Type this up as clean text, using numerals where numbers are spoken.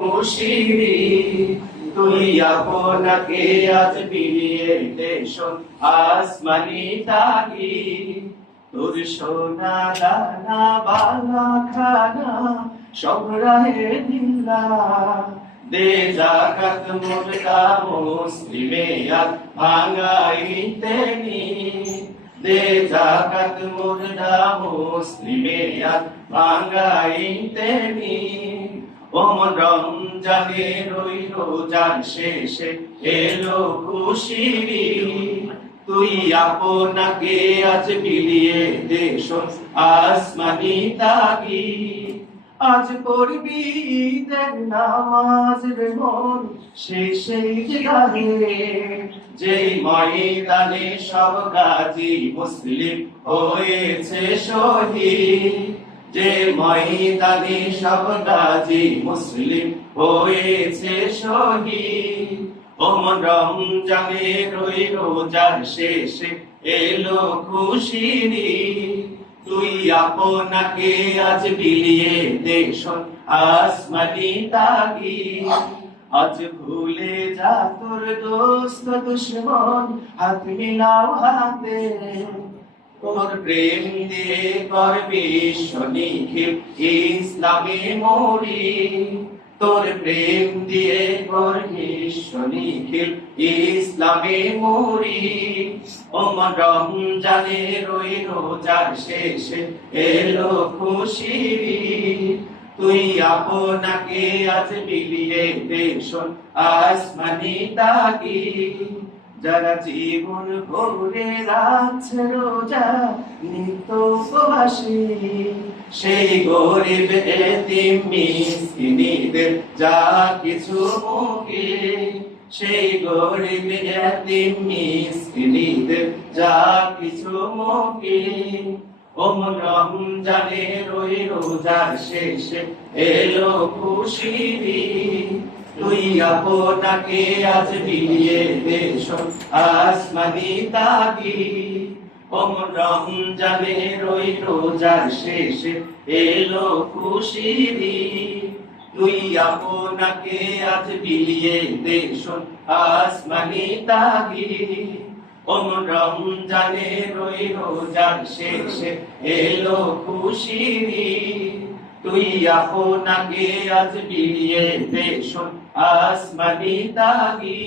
খুশিরি তুই আপনাকে আজ বিলিয়ে দে শোন আসমানি তাগি তোর সোনা দানা বালা খানা সব রাহে দিল্লা দে জাকাত মুর্দা মুসলিমে আজ ভাঙাইতে নি দে জাকাত মুর্দা মুসলিমে আজ ভাঙাইতে নি রমজানে রই রোজার শেষে এলো খুশিরি তুই আপনাকে আজ বিলিয়ে দে শোন আসমানি তাগি আজ পড়বি ঈদের নামাজ রে মন সেই জায়গায় যেই ময়দানে সব গাজী মুসলিম হয়েছে শহীদ যে ময়দানে সব গাজী মুসলিম হয়েছে শহীদ রমজানে রই রোজার শেষে এলো খুশিরি তুই আপনাকে আজ বিলিয়ে দে শোন আসমানি তাগি আজ ভুলে যা তোর দোস্ত দুশ্মন হাত মিলাও হাতে তোর প্রেম দিয়ে করবি শনিখিল ইসলামে মরি তোর প্রেম দিয়ে করবি শনিখিল ইসলামে মরি রমজানে রই রোজার শেষে এলো খুশিরি তুই আপনাকে আজ বিলিয়ে দে শোন আসমানি তাগি যারা জীবন ভরে রাখছে রোজা নিত্য উপবাসী সেই গরিব এতিম মিসকিনদের যা কিছু মুখে সেই গরিব এতিম মিসকিনদের যা কিছু মুখে রমজানে রই রোজার শেষে এলো খুশিরি তুই আপনাকে আজ বিলিয়ে দে শোন আসমানি তাগি রমজানে রই রোজার শেষে এলো খুশিরি তুই আপনাকে আজ বিলিয়ে দে শোন আসমানি তাগি রমজানে রই রোজার শেষে এলো খুশিরি তুই আপনাকে আজ বিলিয়ে দে শোন আসমানি তাগি।